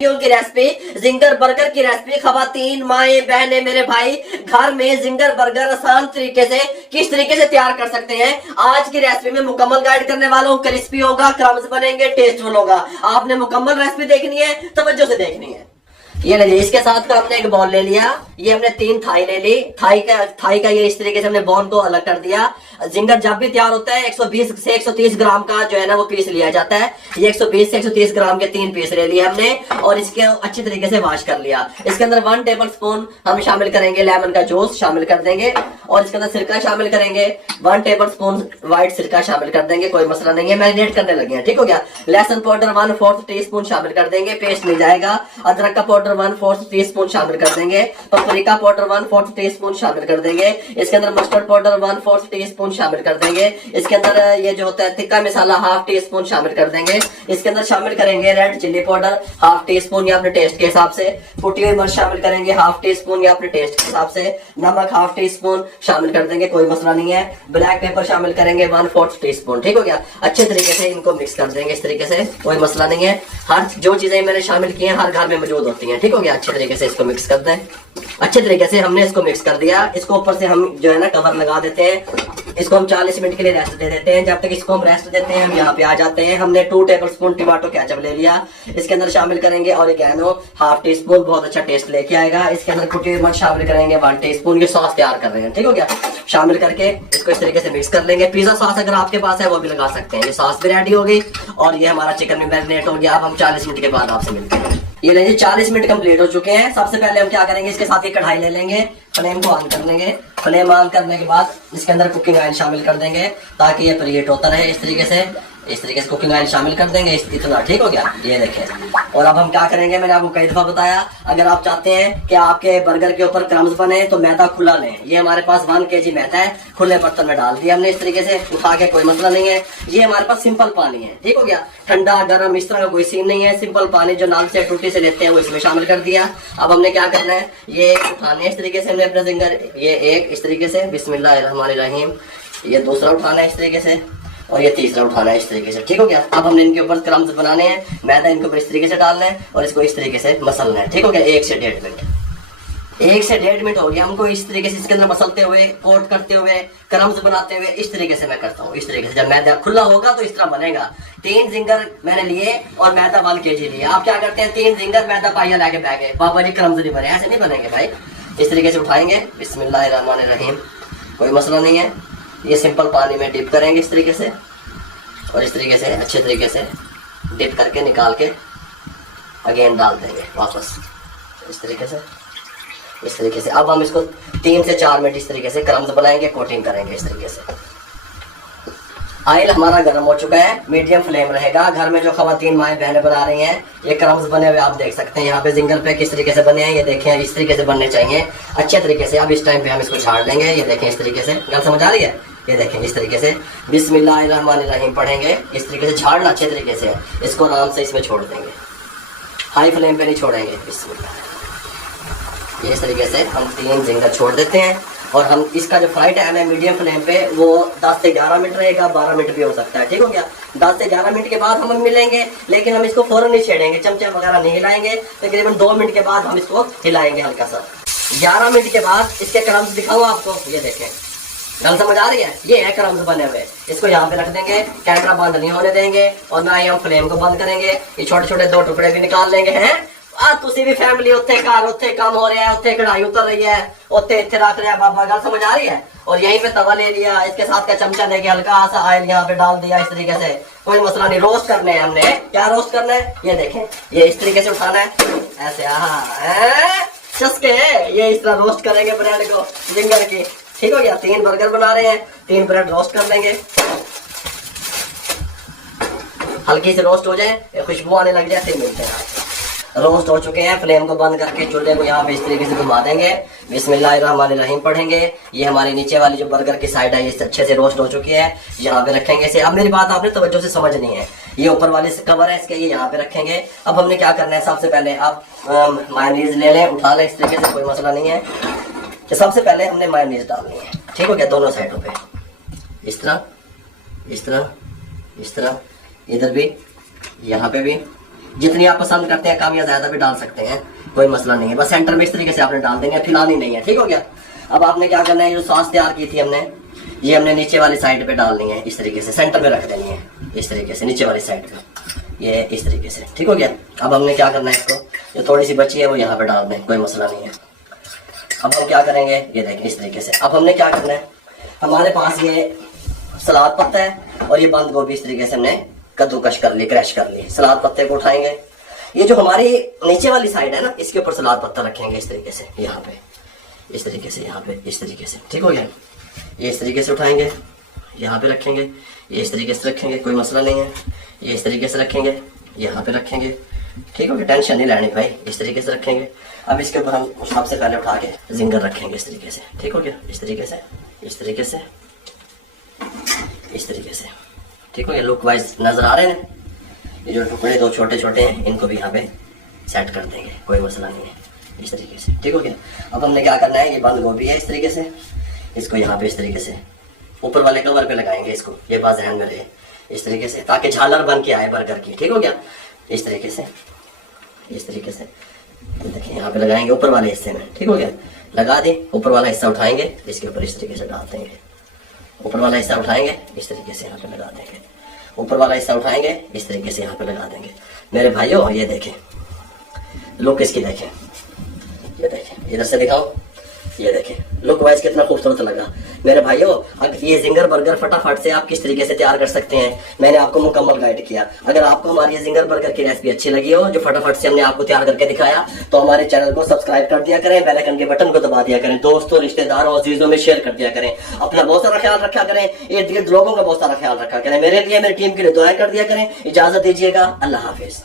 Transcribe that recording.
की recipe ginger burger की recipe खवातीन माएँ बहनें मेरे भाई घर में जिंगर बर्गर आसान तरीके से किस तरीके से तैयार कर सकते हैं आज की रेसिपी में मुकम्मल गाइड करने वाला हूँ। क्रिस्पी होगा, क्रम्स बनेंगे, टेस्टफुल होगा। आपने मुकम्मल रेसिपी देखनी है, तवज्जो से देखनी है। ये ले लीजिए, इसके साथ का हमने एक बॉल ले लिया। ये हमने 3 थाई ले ली। थाई का ये इस तरीके से हमने बोन को अलग कर दिया। जिंगर जब भी तैयार होता है 120 से 130 ग्राम का जो है ना वो पीस लिया जाता है। ये 120 से 130 ग्राम के 3 पीस ले लिए हमने और इसके अच्छी तरीके से वॉश कर लिया। इसके अंदर 1 टेबल स्पून हम शामिल करेंगे लेमन का जूस शामिल कर देंगे और इसके अंदर सिरका शामिल करेंगे। 1 टेबल स्पून व्हाइट सिरका शामिल कर देंगे, कोई मसला नहीं है। मैरिनेट करने लगे हैं, ठीक हो गया। लहसुन पाउडर 1/4 टी-स्पून शामिल कर देंगे, पेस्ट मिल जाएगा। अदरक का पाउडर 1/4 टी-स्पून शामिल कर देंगे। पपरिका पाउडर 1/4 टी-स्पून शामिल कर देंगे। इसके अंदर मस्टर्ड पाउडर 1/4 टी-स्पून शामिल कर देंगे। इसके अंदर ये जो होता है तिक्का मसाला 1/2 टी-स्पून शामिल कर देंगे। इसके अंदर शामिल करेंगे रेड चिल्ली पाउडर 1/2 टी-स्पून या अपने टेस्ट के हिसाब से। कुटी हुई मिर्च शामिल करेंगे 1/2 टी-स्पून या अपने टेस्ट के हिसाब से। नमक 1/2 टी-स्पून शामिल कर देंगे, कोई मसला नहीं है। ब्लैक पेपर शामिल करेंगे 1/4 टी-स्पून, ठीक हो गया। अच्छे तरीके से इनको मिक्स कर देंगे इस तरीके से, कोई मसला नहीं है। हर जो चीजें मैंने शामिल की हैं हर घर में मौजूद होती हैं, ठीक हो गया। अच्छे तरीके से इसको मिक्स कर दें। अच्छे तरीके से हमने इसको मिक्स कर दिया। इसको ऊपर से हम जो है ना कवर लगा देते हैं। इसको हम 40 मिनट के लिए रेस्ट दे देते हैं। जब तक इसको हम रेस्ट देते हैं हम यहाँ पे आ जाते हैं। हमने 2 टेबल स्पून टमाटो केचप ले लिया। इसके अंदर शामिल करेंगे ऑरिगेनो 1/2 टी-स्पून, बहुत अच्छा टेस्ट लेके आएगा। इसके अंदर कुटी हुई मिर्च शामिल करेंगे 1 टी-स्पून। ये सॉस तैयार कर रहे हैं, ठीक हो गया। शामिल करके इसको इस तरीके से मिक्स कर लेंगे। पिज्जा सॉस अगर आपके पास है वो भी लगा सकते हैं। ये सॉस भी रेडी हो गई और ये हमारा चिकन भी मैरिनेट हो गया। अब हम 40 मिनट के बाद आपसे मिलते हैं। ये लीजिए 40 मिनट कंप्लीट हो चुके हैं। सबसे पहले हम क्या करेंगे, इसके साथ ही कढ़ाई ले लेंगे, फ्लेम को ऑन कर लेंगे। फ्लेम ऑन करने के बाद इसके अंदर कुकिंग ऑयल शामिल कर देंगे ताकि ये प्रीहीट होता रहे। इस तरीके से कुकिंग ऑयल शामिल कर देंगे इतना, ठीक हो गया। ये देखें। और अब हम क्या करेंगे, मैंने आपको कई दफा बताया, अगर आप चाहते हैं कि आपके बर्गर के ऊपर क्रम्स बने तो मैदा खुला लें। ये हमारे पास 1 kg मैदा है, खुले बर्तन में डाल दिया हमने इस तरीके से उठा के, कोई मसला नहीं है। ये हमारे पास सिंपल पानी है, ठीक हो गया। ठंडा गर्म इस तरह का कोई सीन नहीं है। सिंपल पानी जो नाल से टूटी से लेते हैं वो इसमें शामिल कर दिया। अब हमने क्या करना है, ये उठाने इस तरीके से हमने अपने जिंगर, ये एक इस तरीके से बिस्मिल्लाहिर्रहमानिर्रहीम, ये दूसरा उठाना है इस तरीके से और ये तीसरा उठाना है इस तरीके से, ठीक हो गया। अब हमने इनके ऊपर क्रम्स बनाने हैं, मैदा इनके ऊपर इस तरीके से डालना है और इसको इस तरीके से मसलना है, ठीक हो गया। 1 से 1.5 मिनट 1 से 1.5 मिनट हो गया हमको इस तरीके से इसके अंदर मसलते हुए, कोट करते हुए, क्रम्स बनाते हुए। इस तरीके से मैं करता हूँ, इस तरीके से। जब मैदा खुला होगा तो इस तरह बनेगा। 3 जिंगर मैंने लिए और मैदा 1 kg लिया। आप क्या करते हैं, 3 जिंगर मैदा पाइया लाके बैग है, बाबा जी क्रम्स नहीं बने, ऐसे नहीं बनेंगे भाई। इस तरीके से उठाएंगे, बिस्मिल्लाहिर्रहमानिर्रहीम, कोई मसला नहीं है। ये सिंपल पानी में डिप करेंगे इस तरीके से और इस तरीके से अच्छे तरीके से डिप करके निकाल के अगेन डाल देंगे वापस इस तरीके से। अब हम इसको 3 से 4 मिनट इस तरीके से क्रम्स बनाएंगे, कोटिंग करेंगे इस तरीके से। ऑयल हमारा गर्म हो चुका है, मीडियम फ्लेम रहेगा। घर में जो खवातीन माएँ बहनें बना रही हैं, ये क्रम्स बने हुए आप देख सकते हैं यहाँ पे जिंगर पे किस तरीके से बने हैं। ये देखें, इस तरीके से बनने चाहिए अच्छे तरीके से। अब इस टाइम पे हम इसको छाड़ लेंगे। ये देखें इस तरीके से, गल समझ आ रही है। ये देखें इस तरीके से बिस्मिल्लाहिर्रहमानिर्रहीम पढ़ेंगे, इस तरीके से झाड़ना अच्छे तरीके से। इसको आराम से इसमें छोड़ देंगे, हाई फ्लेम पे नहीं छोड़ेंगे। बिस्मिल्लाह। ये इस तरीके से हम 3 जिंगर छोड़ देते हैं और हम इसका जो फ्राई टाइम है मीडियम फ्लेम पे वो 10 से 11 मिनट रहेगा, 12 मिनट भी हो सकता है, ठीक हो गया। 10 से 11 मिनट के बाद हम मिलेंगे, लेकिन हम इसको फौरन नहीं छेड़ेंगे, चमचे वगैरह नहीं हिलाएंगे। तकरीबन 2 मिनट के बाद हम इसको हिलाएंगे हल्का सा। 11 मिनट के बाद इसके क्रम्स दिखाऊँ आपको, ये देखें, गल समझ आ रही है। ये है क्रम्स बने हुए, इसको यहाँ पे रख देंगे, कैमरा बंद नहीं होने देंगे और ना ही हम फ्लेम को बंद करेंगे। ये छोटे छोटे 2 टुकड़े भी निकाल लेंगे हैं। तुसी भी फैमिली उत्थे घर उत्थे काम हो रहा है, उत्थे कढ़ाई उतर रही है, उत्थे इत्थे रख रहा है बाबा, गल समझ आ रही है। और यहीं पे तवा ले लिया, इसके साथ का चमचा लेके हल्का सा ऑयल यहाँ पे डाल दिया इस तरीके से, कोई मसला नहीं। रोस्ट करने हैं हमने, क्या रोस्ट करना है, ये देखें, ये इस तरीके से उठाना है ऐसे, चस्के ये इस तरह रोस्ट करेंगे ब्रेड को जिंगर की, ठीक हो गया। 3 बर्गर बना रहे हैं, 3 ब्रेड रोस्ट कर लेंगे। हल्की से रोस्ट हो जाए, खुशबू आने लग जाए, फिर मिलते हैं। रोस्ट हो चुके हैं, फ्लेम को बंद करके चूल्हे को यहाँ पे इस तरीके से घुमा देंगे, बिस्मिल्लाहिर्रहमानिर्रहीम पढ़ेंगे। ये हमारी नीचे वाली जो बर्गर की साइड है ये अच्छे से रोस्ट हो चुकी है, यहाँ पे रखेंगे इसे। अब मेरी बात आपने तवज्जो से समझनी है, ये ऊपर वाले से कवर है इसके, ये यहाँ पे रखेंगे। अब हमने क्या करना है, सबसे पहले आप मायोनीज ले लें, उठा लें इस तरीके से, कोई मसला नहीं है। कि सबसे पहले हमने मायोनीज डालनी है, ठीक हो गया, दोनों साइडों पे इस तरह, इस तरह, इस तरह, इधर भी, यहाँ पे भी जितनी आप पसंद करते हैं कम या ज्यादा भी डाल सकते हैं, कोई मसला नहीं है। बस सेंटर में इस तरीके से आपने डाल देंगे, फिलहाल ही नहीं है, ठीक हो गया। अब आपने क्या करना है, जो सॉस तैयार की थी हमने, ये हमने नीचे वाली साइड पे डालनी है, इस तरीके से सेंटर में रख देनी है, इस तरीके से नीचे वाली साइड पे, ये इस तरीके से, ठीक हो गया। अब हमने क्या करना है, इसको जो थोड़ी सी बची है वो यहाँ पे डाल दें, कोई मसला नहीं है। अब हम क्या करेंगे, ये देखें इस तरीके से। अब हमने क्या करना है, हमारे पास ये सलाद पत्ता है और ये बंद गोभी इस तरीके से हमने कद्दूकश कर ली, क्रैश कर ली। सलाद पत्ते को उठाएंगे, ये जो हमारी नीचे वाली साइड है ना, इसके ऊपर सलाद पत्ता रखेंगे इस तरीके से, यहाँ पे इस तरीके से, यहाँ पे इस तरीके से, ठीक हो गया। ये इस तरीके से उठाएंगे, यहाँ पे रखेंगे, ये इस तरीके से रखेंगे, कोई मसला नहीं है। ये इस तरीके से रखेंगे, यहाँ पे रखेंगे, ठीक हो गया, टेंशन नहीं लेनी भाई, इस तरीके से रखेंगे। अब इसके ऊपर हम सबसे पहले उठा के जिंगर रखेंगे इस तरीके से, ठीक हो गया, इस तरीके से, इस तरीके से, इस तरीके से, ठीक हो गया। लुक वाइज नजर आ रहे हैं। ये जो टुकड़े दो छोटे छोटे हैं, इनको भी यहाँ पे सेट कर देंगे, कोई मसला नहीं है, इस तरीके से, ठीक हो गया। अब हमने क्या करना है, ये बंद गोभी है इस तरीके से, इसको यहाँ पे इस तरीके से ऊपर वाले कवर पे लगाएंगे इसको, ये बात ध्यान में रहे, इस तरीके से, ताकि झालर बन के आए बर्गर की, ठीक हो गया। इस तरीके से, इस तरीके से देखिए यहाँ पे लगाएंगे ऊपर वाले हिस्से में, ठीक हो गया। लगा दे, ऊपर वाला हिस्सा उठाएंगे, इसके ऊपर इस तरीके से डाल देंगे, ऊपर वाला हिस्सा उठाएंगे, इस तरीके से यहाँ पे लगा देंगे, ऊपर वाला हिस्सा उठाएंगे, इस तरीके से यहाँ पे लगा देंगे। मेरे भाइयों ये देखें, लुक इसकी देखें, ये देखें, इधर से दिखाओ, ये देखें लुक वाइज कितना खूबसूरत लगा। मेरे भाइयों, अगर ये जिंगर बर्गर फटाफट से आप किस तरीके से तैयार कर सकते हैं, मैंने आपको मुकम्मल गाइड किया। अगर आपको हमारी ये जिंगर बर्गर की रेसिपी अच्छी लगी हो, जो फटाफट से हमने आपको तैयार करके दिखाया, तो हमारे चैनल को सब्सक्राइब कर दिया करें, बेल आइकन के बटन को दबा दिया करें, दोस्तों रिश्तेदारों अजीजों में शेयर कर दिया करें। अपना बहुत सारा ख्याल रखा करें, इर्द गिर्द लोगों का बहुत सारा ख्याल रखा करें। मेरे लिए, मेरी टीम के लिए दुआएं कर दिया करें। इजाजत दीजिएगा, अल्लाह हाफिज।